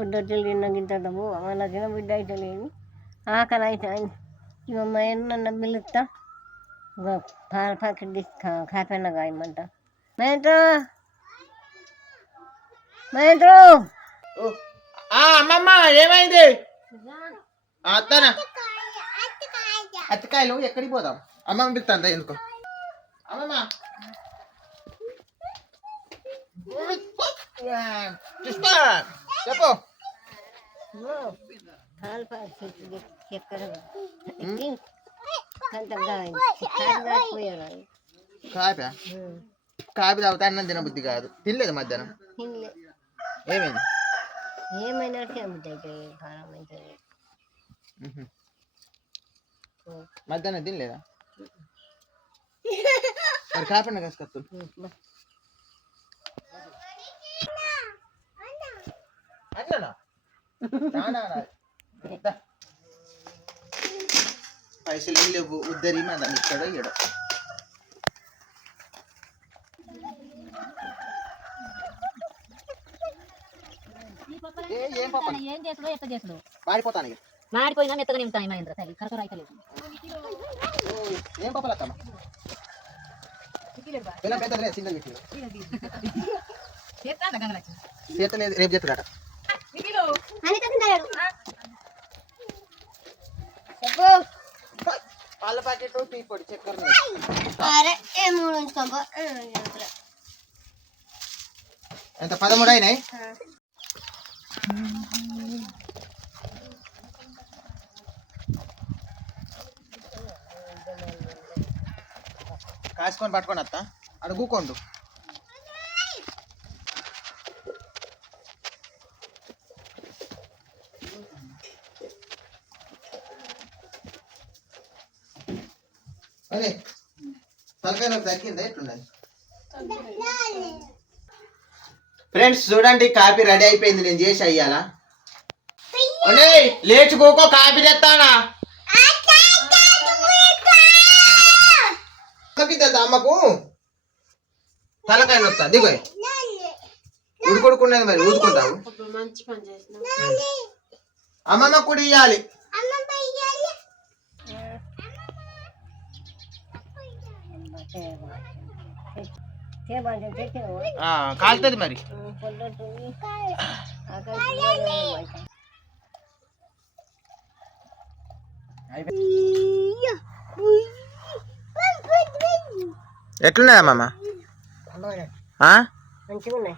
పొద్దుట్లు తిన్నాక మళ్ళీ తినబుద్ధి అయితే లేదు ఆకలి అయితే ఇక మా ఏమన్నా పిలుస్తా పాల ప్యాకెట్ తీసు కాఫీ అన్న కాయమంట మహేంద్రు అమ్మమ్మ ఏమైంది అత్తనా అత్తకాయలు ఎక్కడికి పోదాం అమ్మమ్మ పిలుస్తా ఎందుకో అమ్మమ్మ చెప్పు పాల ప్యాకెట్ చక్కెర కాపా కాపీ తాగుతా అన్నం తినబుద్ధి కాదు తినలేదు మధ్యాహ్నం ఏమైంది ఏమైనా తినబుద్ధి అయితే కారం అయితే మధ్యాహ్నం తినలేదా మరి కాపన్న కాసుకొత్తు అన్ననా పైసలు లేవు ఉద్దరి మన ఇక్కడ ఇయ్యడం ఏం చేసుడు ఎట్లా చేసుడు మాడిపోతాను మాడిపోయినా మెత్తగా నింపుతాయి మహేంద్ర తల్లి కరకర అయితే లేదు ఏం పప్పలత్తమ్మ పెద్దలేదు సింగల్ పెట్టి చేతలేదు రేపు చేతురాట పాల ప్యాకెట్ టీ పొడి చక్కెర ఎంత 13 అయినాయి కాసుకొని పట్టుకొని వస్తా అడుగుకోండు అరే తలకాయ తగ్గిందా ఎట్లున్నది ఫ్రెండ్స్ చూడండి కాపీ రెడీ అయిపోయింది నేను చేసి అయ్యాలా లేచుకోకో కాపీ తెస్తానా తెలుసా అమ్మకు తలకాయ నొత్తా దిగో ఉడుకుడుకున్నది మరి ఊదుకుంటావు అమ్మమ్మ కుడి ఇయ్యాలి కాలుతుంది మరి ఎట్లున్నాయి అమ్మమ్మ మంచిగా ఉన్నాయి